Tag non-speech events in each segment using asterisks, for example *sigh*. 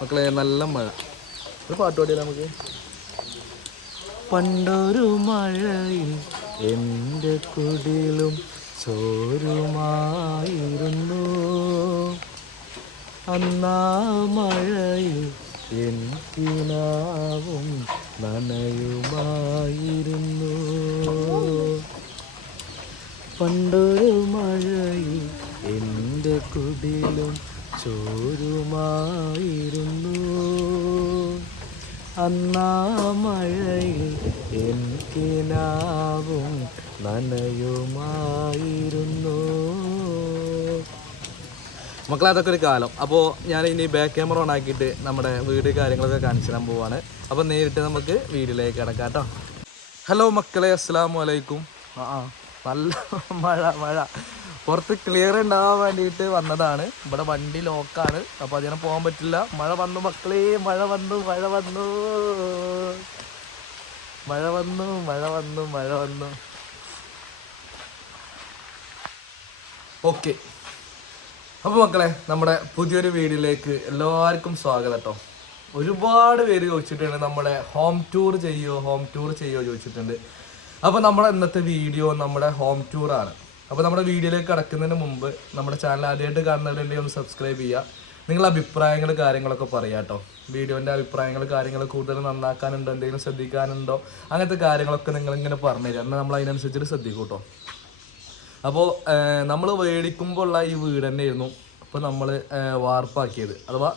മക്കളെ നല്ല മഴ. ഒരു പാട്ട് പാടിയാലോ നമുക്ക്? പണ്ടൊരു മഴയിൽ എന്റെ കുടിലും ചോരുമായിരുന്നു. അന്നാ മഴയിൽ എനിക്കിനാവും കിനാവും നനയുമായിരുന്നു. പണ്ടൊരു മഴയിൽ എന്റെ കുടിലും ചോരുമായിരുന്നു. അന്നാ മഴയിൽ എൻ നനയുമായിരുന്നു. മക്കളെ അതൊക്കെ ഒരു കാലം. അപ്പോൾ ഞാൻ ഇനി ബാക്ക് ക്യാമറ ഓൺ ആക്കിയിട്ട് നമ്മുടെ വീട് കാര്യങ്ങളൊക്കെ കാണിച്ചു തരാൻ പോവാണ്. അപ്പോൾ നേരിട്ട് നമുക്ക് വീഡിയോയിലേക്ക് കിടക്കാം കേട്ടോ. ഹലോ മക്കളെ അസ്സാം വലൈക്കും ആ, നല്ല മഴ മഴ. പുറത്ത് ക്ലിയർ ഉണ്ടാവാൻ വേണ്ടിയിട്ട് വന്നതാണ്. ഇവിടെ വണ്ടി ലോക്കാണ് അപ്പോൾ അതിനെ പോകാൻ പറ്റില്ല. മഴ വന്നു മക്കളെ മഴ വന്നു മഴ വന്നു. മഴ വന്നു മഴ വന്നു മഴ വന്നു. ഓക്കെ അപ്പോൾ മക്കളെ നമ്മുടെ പുതിയൊരു വീഡിയോയിലേക്ക് എല്ലാവർക്കും സ്വാഗതം കേട്ടോ. ഒരുപാട് പേര് ചോദിച്ചിട്ടുണ്ട് നമ്മുടെ ഹോം ടൂർ ചെയ്യോ ഹോം ടൂർ ചെയ്യോ ചോദിച്ചിട്ടുണ്ട്. അപ്പോൾ നമ്മുടെ ഇന്നത്തെ വീഡിയോ നമ്മുടെ ഹോം ടൂർ ആണ്. അപ്പോൾ നമ്മുടെ വീഡിയോയിലേക്ക് കടക്കുന്നതിന് മുമ്പ് നമ്മുടെ ചാനൽ ആദ്യമായിട്ട് കാണുന്നവരുണ്ടെങ്കിൽ ഒന്ന് സബ്സ്ക്രൈബ് ചെയ്യുക. നിങ്ങളുടെ അഭിപ്രായങ്ങൾ കാര്യങ്ങളൊക്കെ പറയാം കേട്ടോ. വീഡിയോന്റെ അഭിപ്രായങ്ങൾ കാര്യങ്ങൾ കൂടുതൽ നന്നാക്കാനുണ്ടോ എന്തെങ്കിലും ശ്രദ്ധിക്കാനുണ്ടോ അങ്ങനത്തെ കാര്യങ്ങളൊക്കെ നിങ്ങളിങ്ങനെ പറഞ്ഞു തരിക എന്നാൽ നമ്മൾ അതിനനുസരിച്ചിട്ട് ശ്രദ്ധിക്കും കേട്ടോ. അപ്പോൾ നമ്മൾ മേടിക്കുമ്പോഴുള്ള ഈ വീട് തന്നെയായിരുന്നു അപ്പോൾ നമ്മൾ വാർപ്പാക്കിയത്. അഥവാ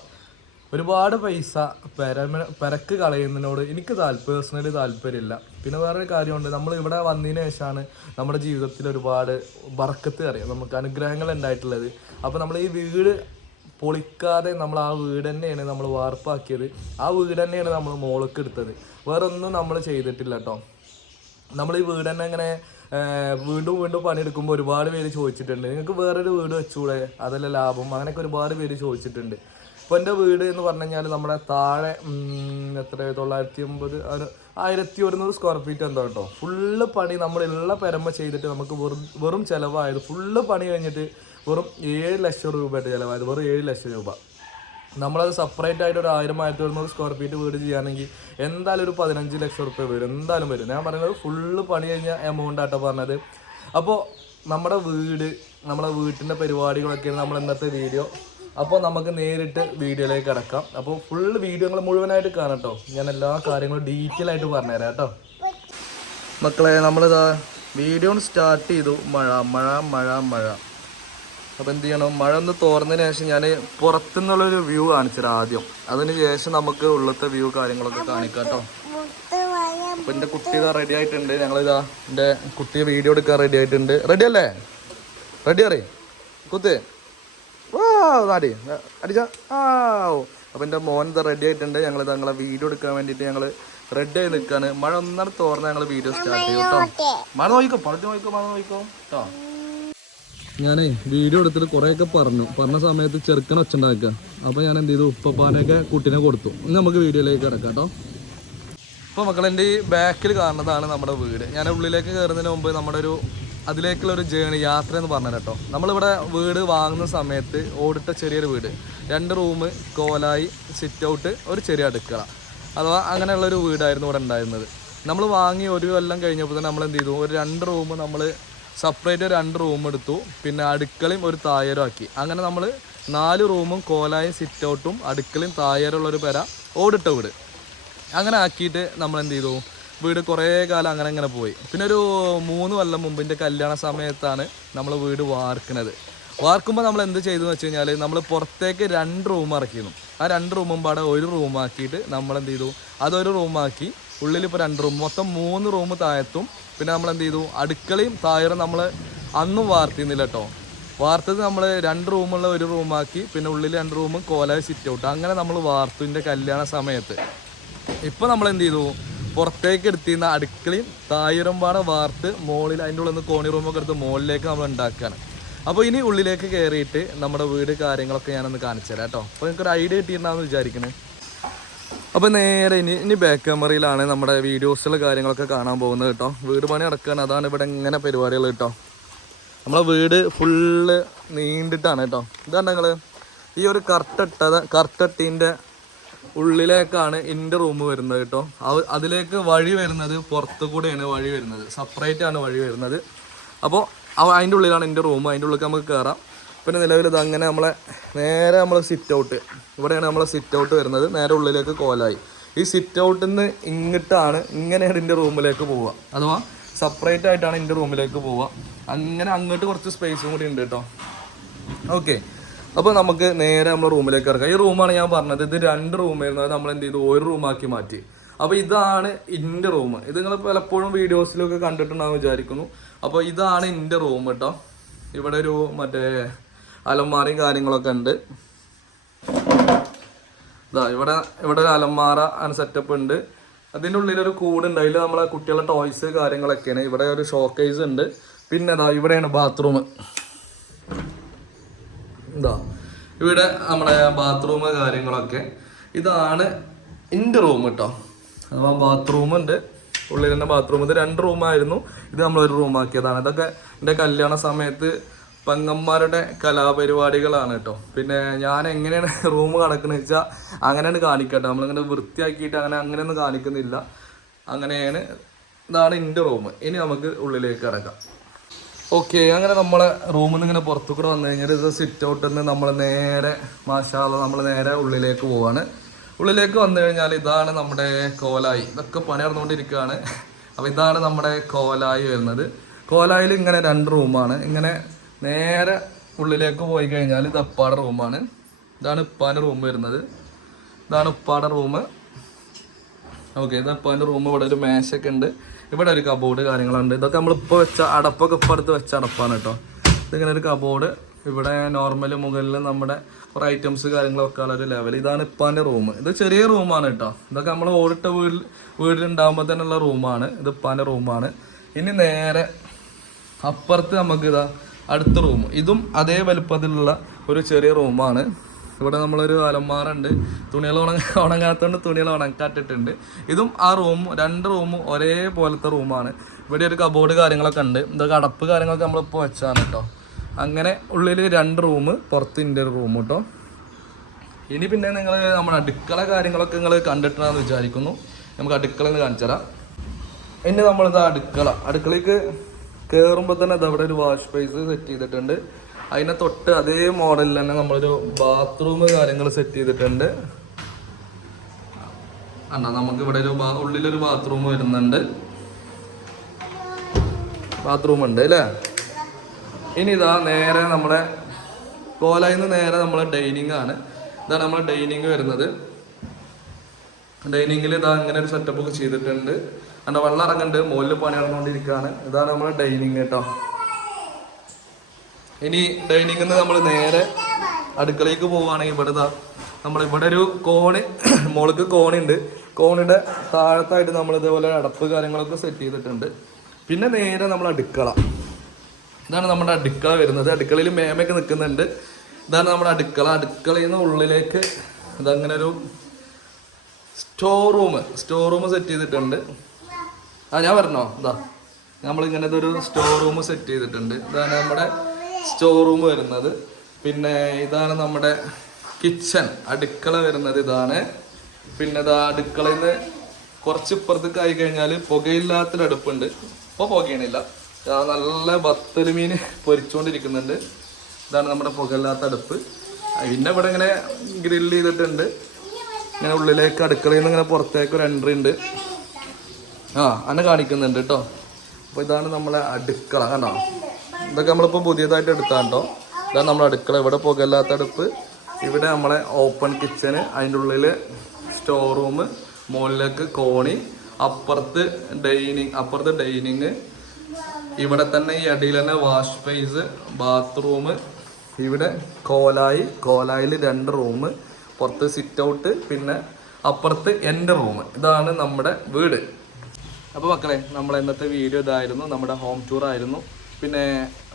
ഒരുപാട് പൈസ പെരമ പെരക്ക് കളയുന്നതിനോട് എനിക്ക് താല്പര്യം പേഴ്സണലി താല്പര്യമില്ല. പിന്നെ വേറൊരു കാര്യമുണ്ട്. നമ്മൾ ഇവിടെ വന്നതിന് ശേഷമാണ് നമ്മുടെ ജീവിതത്തിൽ ഒരുപാട് ബർക്കത്ത് അറിയാം. നമുക്ക് അനുഗ്രഹങ്ങൾ ഉണ്ടായിട്ടുള്ളത്. അപ്പോൾ നമ്മൾ ഈ വീട് പൊളിക്കാതെ നമ്മൾ ആ വീട് തന്നെയാണ് നമ്മൾ വാർപ്പാക്കിയത്. ആ വീട് തന്നെയാണ് നമ്മൾ മോൾക്ക് എടുത്തത്. വേറൊന്നും നമ്മൾ ചെയ്തിട്ടില്ല കേട്ടോ നമ്മൾ ഈ വീട് തന്നെ ഇങ്ങനെ വീണ്ടും വീണ്ടും പണിയെടുക്കുമ്പോൾ ഒരുപാട് പേര് ചോദിച്ചിട്ടുണ്ട്. നിങ്ങൾക്ക് വേറൊരു വീട് വെച്ചൂടെ? അതല്ല ലാഭം. അങ്ങനെയൊക്കെ ഒരുപാട് പേര് ചോദിച്ചിട്ടുണ്ട്. ഇപ്പോൾ എന്റെ വീട് എന്ന് പറഞ്ഞു കഴിഞ്ഞാൽ നമ്മുടെ താഴെ എത്ര തൊള്ളായിരത്തി അമ്പത് ആയിരത്തി ഒരുന്നൂറ് സ്ക്വയർ ഫീറ്റ് എന്തോ കേട്ടോ. ഫുള്ള് പണി നമ്മളുള്ള പെരമ്പ ചെയ്തിട്ട് നമുക്ക് വെറും വെറും ചിലവായത് ഫുള്ള് പണി കഴിഞ്ഞിട്ട് വെറും ഏഴ് ലക്ഷം രൂപയായിട്ട് ചിലവായത് വെറും ഏഴ് ലക്ഷം രൂപ. നമ്മളത് സെപ്പറേറ്റ് ആയിട്ട് ഒരു ആയിരം ആയിരത്തി ഒരുന്നൂറ് സ്ക്വയർ ഫീറ്റ് വീട് ചെയ്യുകയാണെങ്കിൽ എന്തായാലും ഒരു പതിനഞ്ച് ലക്ഷം റുപ്യ വരും എന്തായാലും വരും. ഞാൻ പറയുന്നത് ഫുള്ള് പണി കഴിഞ്ഞ എമൗണ്ട് ആട്ടോ പറഞ്ഞത്. അപ്പോൾ നമ്മുടെ വീട് നമ്മുടെ വീട്ടിന്റെ പരിപാടികളൊക്കെയാണ് നമ്മൾ ഇന്നത്തെ വീഡിയോ അപ്പോൾ നമുക്ക് നേരിട്ട് വീഡിയോയിലേക്ക് കിടക്കാം. അപ്പോൾ ഫുൾ വീഡിയോ നിങ്ങൾ മുഴുവനായിട്ട് കാണാം കേട്ടോ ഞാൻ എല്ലാ കാര്യങ്ങളും ഡീറ്റെയിൽ ആയിട്ട് പറഞ്ഞുതരാം കേട്ടോ മക്കളെ നമ്മളിതാ വീഡിയോ സ്റ്റാർട്ട് ചെയ്തു. മഴ മഴ മഴ മഴ. അപ്പോൾ എന്ത് ചെയ്യണം? മഴ ഒന്ന് തോർന്നതിന് ശേഷം ഞാൻ പുറത്തുനിന്നുള്ളൊരു വ്യൂ കാണിച്ചുതരാം ആദ്യം. അതിന് ശേഷം നമുക്ക് ഉള്ളത്തെ വ്യൂ കാര്യങ്ങളൊക്കെ കാണിക്കാം കേട്ടോ അപ്പോൾ എന്റെ കുട്ടി ഇതാ റെഡി ആയിട്ടുണ്ട്. ഞങ്ങളിതാ എന്റെ കുട്ടിയെ വീഡിയോ എടുക്കാൻ റെഡി ആയിട്ടുണ്ട്. റെഡി അല്ലേ? റെഡി അറിയേ കുത്ത്. നാടി. അടിച്ച. ആ അപ്പോൾ എന്റെ മോൻ ഇത് റെഡി ആയിട്ടുണ്ട്. ഞങ്ങൾ ഞങ്ങളെ വീഡിയോ എടുക്കാൻ വേണ്ടിയിട്ട് ഞങ്ങൾ റെഡി ആയി നിൽക്കാണ് മഴ ഒന്നാണ് തോർന്ന് ഞങ്ങൾ വീഡിയോ സ്റ്റാർട്ട് ചെയ്യും കേട്ടോ. മഴ നോക്കിക്കോ. പറഞ്ഞു നോക്കിക്കോ മഴ നോക്കിക്കോ. കേട്ടോ ഞാനേ വീഡിയോ എടുത്തിട്ട് കുറേയൊക്കെ പറഞ്ഞു. പറഞ്ഞ സമയത്ത് ചെറുക്കൻ ഒച്ചുണ്ടാക്കുക അപ്പോൾ ഞാൻ എന്ത് ചെയ്തു? ഉപ്പപ്പാനൊക്കെ കുട്ടീനെ കൊടുത്തു. ഇനി നമുക്ക് വീഡിയോയിലേക്ക് കിടക്കാം കേട്ടോ. ഇപ്പോൾ മക്കളെ എന്റെ ഈ ബാക്കിൽ കാണുന്നതാണ് നമ്മുടെ വീട്. ഞാൻ ഉള്ളിലേക്ക് കയറുന്നതിന് മുമ്പ് നമ്മുടെ ഒരു അതിലേക്കുള്ള ഒരു ജേണി യാത്ര എന്ന് പറഞ്ഞത് കേട്ടോ. നമ്മളിവിടെ വീട് വാങ്ങുന്ന സമയത്ത് ഓടിട്ട ചെറിയൊരു വീട്. രണ്ട് റൂം കോലായി സിറ്റ് ഔട്ട് ഒരു ചെറിയ അടുക്കള. അഥവാ അങ്ങനെയുള്ളൊരു വീടായിരുന്നു ഇവിടെ ഉണ്ടായിരുന്നത്. നമ്മൾ വാങ്ങി ഒരു കൊല്ലം കഴിഞ്ഞപ്പോൾ തന്നെ നമ്മൾ എന്ത് ചെയ്തു? ഒരു രണ്ട് റൂം നമ്മൾ സെപ്പറേറ്റ് രണ്ട് റൂം എടുത്തു. പിന്നെ അടുക്കളയും ഒരു തായരും ആക്കി. അങ്ങനെ നമ്മൾ നാല് റൂമും കോലായും സിറ്റ് ഔട്ടും അടുക്കളയും തായരുള്ളൊരു പെര ഓടിട്ട വീട്. അങ്ങനെ ആക്കിയിട്ട് നമ്മൾ എന്ത് ചെയ്തു? വീട് കുറേ കാലം അങ്ങനെ അങ്ങനെ പോയി. പിന്നെ ഒരു മൂന്ന് കൊല്ലം മുമ്പിന്റെ കല്യാണ സമയത്താണ് നമ്മൾ വീട് വാർക്കുന്നത്. വാർക്കുമ്പോൾ നമ്മൾ എന്ത് ചെയ്തു വെച്ച് കഴിഞ്ഞാൽ നമ്മൾ പുറത്തേക്ക് രണ്ട് റൂം ഇറക്കിയിരുന്നു. ആ രണ്ട് റൂമും പാടെ ഒരു റൂമാക്കിയിട്ട് നമ്മൾ എന്ത് ചെയ്തു? അതൊരു റൂമാക്കി ഉള്ളിൽ ഇപ്പോൾ രണ്ട് റൂം. മൊത്തം മൂന്ന് റൂം താഴത്തും. പിന്നെ നമ്മൾ എന്ത് ചെയ്തു? അടുക്കളയും താഴെ നമ്മൾ അന്നും വാർത്തിരുന്നില്ല കേട്ടോ. വാർത്തത് നമ്മൾ രണ്ട് റൂമുള്ള ഒരു റൂമാക്കി പിന്നെ ഉള്ളിൽ രണ്ട് റൂമും കോലായി സിറ്റ് ഔട്ട്. അങ്ങനെ നമ്മൾ വാർത്തുന്റെ കല്യാണ സമയത്ത്. ഇപ്പോൾ നമ്മൾ എന്ത് ചെയ്തു? പുറത്തേക്ക് എടുത്തിരുന്ന അടുക്കളയും തായിരം പാട വാർത്ത് മുകളിൽ അതിന്റെ ഉള്ളിൽ നിന്ന് കോണി റൂമൊക്കെ എടുത്ത് മുകളിലേക്ക് നമ്മൾ ഉണ്ടാക്കുകയാണ്. അപ്പോൾ ഇനി ഉള്ളിലേക്ക് കയറിയിട്ട് നമ്മുടെ വീട് കാര്യങ്ങളൊക്കെ ഞാനൊന്ന് കാണിച്ചു തരാം കേട്ടോ. അപ്പോൾ നിങ്ങൾക്ക് ഒരു ഐഡിയ കിട്ടിയിട്ടുണ്ടാകുമെന്ന് വിചാരിക്കുന്നത് അപ്പോൾ നേരെ ഇനി ഇനി ബാക്ക് ക്യാമറയിലാണ് നമ്മുടെ വീഡിയോസിലെ കാര്യങ്ങളൊക്കെ കാണാൻ പോകുന്നത് കേട്ടോ. വീട് പണി അടക്കുകയാണ് അതാണ് ഇവിടെ ഇങ്ങനെ പരിപാടികൾ കേട്ടോ. നമ്മളെ വീട് ഫുള്ള് നീണ്ടിട്ടാണ് കേട്ടോ. ഇതാണ് നിങ്ങൾ ഈ ഒരു കർട്ടിട്ടത് കർട്ടിന്റെ ഉള്ളിലേക്കാണ് എന്റെ റൂം വരുന്നത് കേട്ടോ. അതിലേക്ക് വഴി വരുന്നത് പുറത്തു കൂടെയാണ് വഴി വരുന്നത്. സെപ്പറേറ്റ് ആണ് വഴി വരുന്നത്. അപ്പോൾ അതിന്റെ ഉള്ളിലാണ് എന്റെ റൂം അതിന്റെ ഉള്ളിലേക്ക് നമുക്ക് കയറാം പിന്നെ നിലവിൽ ഇത് അങ്ങനെ നമ്മളെ നേരെ നമ്മൾ സിറ്റ് ഔട്ട് ഇവിടെയാണ് നമ്മളെ സിറ്റ് ഔട്ട് വരുന്നത്. നേരെ ഉള്ളിലേക്ക് കോലായി. ഈ സിറ്റ് ഔട്ടിൽ നിന്ന് ഇങ്ങോട്ടാണ് ഇങ്ങനെയാണ് എന്റെ റൂമിലേക്ക് പോവുക. അഥവാ സെപ്പറേറ്റ് ആയിട്ടാണ് എന്റെ റൂമിലേക്ക് പോവുക. അങ്ങനെ അങ്ങോട്ട് കുറച്ച് സ്പേസും കൂടി ഉണ്ട് കേട്ടോ. ഓക്കെ അപ്പോൾ നമുക്ക് നേരെ നമ്മൾ റൂമിലേക്ക് ഇറക്കാം. ഈ റൂമാണ് ഞാൻ പറഞ്ഞത്. ഇത് രണ്ട് റൂമായിരുന്നു. അത് നമ്മൾ എന്ത് ചെയ്തു? ഒരു റൂമാക്കി മാറ്റി. അപ്പോൾ ഇതാണ് എന്റെ റൂം. ഇത് നിങ്ങൾ പലപ്പോഴും വീഡിയോസിലൊക്കെ കണ്ടിട്ടുണ്ടാകും വിചാരിക്കുന്നു. അപ്പോൾ ഇതാണ് എന്റെ റൂം കേട്ടോ. ഇവിടെ ഒരു മറ്റേ അലമാറയും കാര്യങ്ങളൊക്കെ ഉണ്ട്. ഇതാ ഇവിടെ ഇവിടെ ഒരു അലമാറ സെറ്റപ്പ് ഉണ്ട്. അതിന്റെ ഉള്ളിൽ ഒരു കൂടുണ്ട്. അതിൽ നമ്മളെ കുട്ടികളുടെ ടോയ്സ് കാര്യങ്ങളൊക്കെയാണ്. ഇവിടെ ഒരു ഷോക്കേസ് ഉണ്ട്. പിന്നെ ഇതാ ഇവിടെയാണ് ബാത്റൂം ഇതാ. ഇവിടെ നമ്മുടെ ബാത്റൂം കാര്യങ്ങളൊക്കെ. ഇതാണ് എന്റെ റൂം കേട്ടോ അപ്പം ബാത്റൂം ഉണ്ട്. ഉള്ളിൽ തന്നെ ബാത്റൂം ഇത് രണ്ട് റൂമായിരുന്നു ഇത് നമ്മളൊരു റൂമാക്കിയതാണ് ഇതൊക്കെ എന്റെ കല്യാണ സമയത്ത് പെങ്ങന്മാരുടെ കലാപരിപാടികളാണ് കേട്ടോ പിന്നെ ഞാൻ എങ്ങനെയാണ് *laughs* റൂം കിടക്കുന്നത് വെച്ചാൽ അങ്ങനെയാണ് കാണിക്കട്ടെ നമ്മളിങ്ങനെ വൃത്തിയാക്കിയിട്ട് അങ്ങനെ അങ്ങനെയൊന്നും കാണിക്കുന്നില്ല. അങ്ങനെയാണ് ഇതാണ് എന്റെ റൂം ഇനി നമുക്ക് ഉള്ളിലേക്ക് കിടക്കാം. ഓക്കെ അങ്ങനെ നമ്മളെ റൂമിൽ നിന്ന് ഇങ്ങനെ പുറത്തു കൂടെ വന്നു കഴിഞ്ഞാൽ ഇത് സിറ്റ് ഔട്ട് നിന്ന് നമ്മൾ നേരെ മാഷാല നമ്മൾ നേരെ ഉള്ളിലേക്ക് പോവാണ്. ഉള്ളിലേക്ക് വന്നു കഴിഞ്ഞാൽ ഇതാണ് നമ്മുടെ കോലായി. ഇതൊക്കെ പണി നടന്നുകൊണ്ടിരിക്കുകയാണ് അപ്പോൾ ഇതാണ് നമ്മുടെ കോലായി വരുന്നത്. കോലായിൽ ഇങ്ങനെ രണ്ട് റൂമാണ് ഇങ്ങനെ നേരെ ഉള്ളിലേക്ക് പോയി കഴിഞ്ഞാൽ ഇത് അപ്പാടെ റൂമാണ് ഇതാണ് ഉപ്പാന്റെ റൂം വരുന്നത്. ഇതാണ് ഉപ്പാടെ റൂം ഓക്കെ ഇത് ഉപ്പാന്റെ റൂം ഇവിടെ ഒരു മേശയൊക്കെ ഉണ്ട്. ഇവിടെ ഒരു കബോർഡ് കാര്യങ്ങളുണ്ട്. ഇതൊക്കെ നമ്മളിപ്പോൾ വെച്ച അടപ്പൊക്കെ ഇപ്പോൾ അടുത്ത് വെച്ച അടപ്പാണ് കേട്ടോ. ഇതിങ്ങനെ ഒരു കബോർഡ് ഇവിടെ നോർമൽ മുകളിൽ നമ്മുടെ കുറേ ഐറ്റംസ് കാര്യങ്ങളൊക്കെ ഉള്ള ഒരു ലെവൽ ഇതാണ് ഇപ്പാന്റെ റൂം ഇത് ചെറിയ റൂമാണ് കേട്ടോ. ഇതൊക്കെ നമ്മൾ ഓടിട്ട വീട്ടിൽ വീട്ടിലുണ്ടാകുമ്പോൾ ഉള്ള റൂമാണ് ഇത് ഇപ്പാന്റെ റൂമാണ് ഇനി നേരെ അപ്പുറത്ത് നമുക്ക് ഇതാ അടുത്ത റൂം ഇതും അതേ വലുപ്പത്തിലുള്ള ഒരു ചെറിയ റൂമാണ് ഇവിടെ നമ്മളൊരു അലമാറുണ്ട് തുണികൾ ഉണങ്ങ ഉണങ്ങാത്തതുകൊണ്ട് തുണികൾ ഉണക്കാട്ടിട്ടുണ്ട് ഇതും ആ റൂം രണ്ട് റൂമും ഒരേപോലത്തെ റൂമാണ്. ഇവിടെ ഒരു കബോർഡ് കാര്യങ്ങളൊക്കെ ഉണ്ട്. ഇതൊക്കെ അടപ്പ് കാര്യങ്ങളൊക്കെ നമ്മളിപ്പോൾ വെച്ചാണ് കേട്ടോ അങ്ങനെ ഉള്ളിൽ രണ്ട് റൂം പുറത്ത് ഇന്റെ ഒരു റൂം കേട്ടോ ഇനി പിന്നെ നിങ്ങൾ നമ്മുടെ അടുക്കള കാര്യങ്ങളൊക്കെ നിങ്ങൾ കണ്ടിട്ടുണ്ടെന്ന് വിചാരിക്കുന്നു. നമുക്ക് അടുക്കള എന്ന് കാണിച്ചു തരാം. ഇനി നമ്മളിത് അടുക്കള. അടുക്കളയ്ക്ക് കയറുമ്പോൾ തന്നെ അത് അവിടെ ഒരു വാഷ് സ്പേസ് സെറ്റ് ചെയ്തിട്ടുണ്ട്. അതിനെ തൊട്ട് അതേ മോഡലിൽ തന്നെ നമ്മളൊരു ബാത്റൂം കാര്യങ്ങൾ സെറ്റ് ചെയ്തിട്ടുണ്ട്. അണ്ണാ നമുക്ക് ഇവിടെ ഒരു ഉള്ളിലൊരു ബാത്റൂം വരുന്നുണ്ട്. ബാത്റൂം ഉണ്ട് അല്ലേ? ഇനി ഇതാ നേരെ നമ്മുടെ കോലായിൽ നിന്ന് നേരെ നമ്മളെ ഡൈനിങ് ആണ്. ഇതാണ് നമ്മളെ ഡൈനിങ് വരുന്നത്. ഡൈനിങ്ങിൽ ഇതാ ഇങ്ങനെ ഒരു സെറ്റപ്പ് ഒക്കെ ചെയ്തിട്ടുണ്ട്. അതിന്റെ വെള്ളം ഇറങ്ങുന്നുണ്ട്. മുകളിൽ പണി ഇറങ്ങിക്കൊണ്ടിരിക്കുകയാണ് ഇതാണ് നമ്മുടെ ഡൈനിങ് കേട്ടോ. ഇനി ഡൈനിങ്ങിൽ നിന്ന് നമ്മൾ നേരെ അടുക്കളയിലേക്ക് പോവുകയാണെങ്കിൽ ഇവിടെ ഇതാ നമ്മൾ ഇവിടെ ഒരു കോണ് *clears throat* മുകൾക്ക് കോണുണ്ട് കോണിന്റെ താഴത്തായിട്ട് നമ്മൾ ഇതേപോലെ അടപ്പ് കാര്യങ്ങളൊക്കെ സെറ്റ് ചെയ്തിട്ടുണ്ട്. പിന്നെ നേരെ നമ്മൾ അടുക്കള. ഇതാണ് നമ്മുടെ അടുക്കള വരുന്നത്. അടുക്കളയിൽ മേമയൊക്കെ നിൽക്കുന്നുണ്ട്. ഇതാണ് നമ്മുടെ അടുക്കള. അടുക്കളയിൽ നിന്ന് ഉള്ളിലേക്ക് ഇതങ്ങനെ ഒരു store room store room set ചെയ്തിട്ടുണ്ട്. ആ ഞാൻ പറഞ്ഞോ? ഇതാ. നമ്മൾ ഇങ്ങനത്തെ ഒരു സ്റ്റോർ റൂം സെറ്റ് ചെയ്തിട്ടുണ്ട്. ഇതാണ് നമ്മുടെ സ്റ്റോർ റൂം വരുന്നത്. പിന്നെ ഇതാണ് നമ്മുടെ കിച്ചൺ അടുക്കള വരുന്നത് ഇതാണ്. പിന്നെ ഇതാ അടുക്കളയിൽ നിന്ന് കുറച്ച് ഇപ്പുറത്തേക്ക് ആയി കഴിഞ്ഞാൽ പുകയില്ലാത്തൊരു അടുപ്പുണ്ട്. ഇപ്പോൾ പുകയണില്ല. നല്ല ബത്തൽ മീൻ പൊരിച്ചുകൊണ്ടിരിക്കുന്നുണ്ട് ഇതാണ് നമ്മുടെ പുകയില്ലാത്ത അടുപ്പ്. പിന്നെ ഇവിടെ ഇങ്ങനെ ഗ്രില്ല് ചെയ്തിട്ടുണ്ട്. ഇങ്ങനെ ഉള്ളിലേക്ക് അടുക്കളയിൽ നിന്ന് ഇങ്ങനെ പുറത്തേക്ക് ഒരു എൻട്രി ഉണ്ട്. ആ അന്നെ കാണിക്കുന്നുണ്ട് കേട്ടോ അപ്പോൾ ഇതാണ് നമ്മളെ അടുക്കള കണ്ടോ? ഇതൊക്കെ നമ്മളിപ്പോൾ പുതിയതായിട്ട് എടുത്താണ്ടോ ഇതാണ് നമ്മൾ അടുക്കള. ഇവിടെ പുകയില്ലാത്ത അടുപ്പ് ഇവിടെ നമ്മളെ ഓപ്പൺ കിച്ചന് അതിന്റെ ഉള്ളിൽ സ്റ്റോർ റൂം മുകളിലേക്ക് കോണി അപ്പുറത്ത് ഡൈനിങ് അപ്പുറത്ത് ഡൈനിങ് ഇവിടെ തന്നെ ഈ അടിയിൽ തന്നെ വാഷ് സ്പേസ് ബാത്റൂം ഇവിടെ കോലായി കോലായിൽ രണ്ട് റൂം പുറത്ത് സിറ്റ് ഔട്ട് പിന്നെ അപ്പുറത്ത് എന്റെ റൂം ഇതാണ് നമ്മുടെ വീട്. അപ്പോൾ മക്കളെ നമ്മൾ ഇന്നത്തെ വീഡിയോ ഇതായിരുന്നു. നമ്മുടെ ഹോം ടൂർ ആയിരുന്നു. പിന്നെ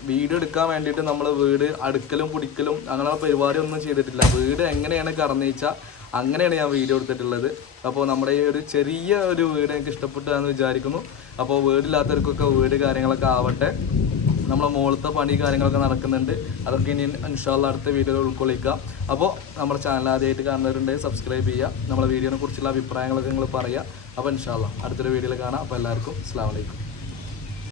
വീട് എടുക്കാൻ വേണ്ടിയിട്ട് നമ്മൾ വീട് അടുക്കലും പിടിക്കലും അങ്ങനെയുള്ള പരിപാടി ഒന്നും ചെയ്തിട്ടില്ല. വീട് എങ്ങനെയാണ് കറന്നേച്ചാൽ അങ്ങനെയാണ് ഞാൻ വീഡിയോ എടുത്തിട്ടുള്ളത്. അപ്പോൾ നമ്മുടെ ഈ ഒരു ചെറിയ ഒരു വീട് എനിക്ക് ഇഷ്ടപ്പെട്ടു എന്ന് വിചാരിക്കുന്നു. അപ്പോൾ വീടില്ലാത്തവർക്കൊക്കെ വീട് കാര്യങ്ങളൊക്കെ ആവട്ടെ. നമ്മളെ മുകളിലത്തെ പണി കാര്യങ്ങളൊക്കെ നടക്കുന്നുണ്ട്. അതൊക്കെ ഇനി ഇൻഷാല്ല അടുത്ത വീഡിയോയിൽ ഉൾക്കൊള്ളിക്കാം. അപ്പോൾ നമ്മുടെ ചാനൽ ആദ്യമായിട്ട് കാണുന്നവരുണ്ടെങ്കിൽ സബ്സ്ക്രൈബ് ചെയ്യുക. നമ്മളെ വീഡിയോനെ കുറിച്ചുള്ള അഭിപ്രായങ്ങളൊക്കെ നിങ്ങൾ പറയുക. അപ്പോൾ ഇൻഷാല്ല അടുത്തൊരു വീഡിയോയിൽ കാണാം. അപ്പോൾ എല്ലാവർക്കും അസ്സാം വലൈക്കും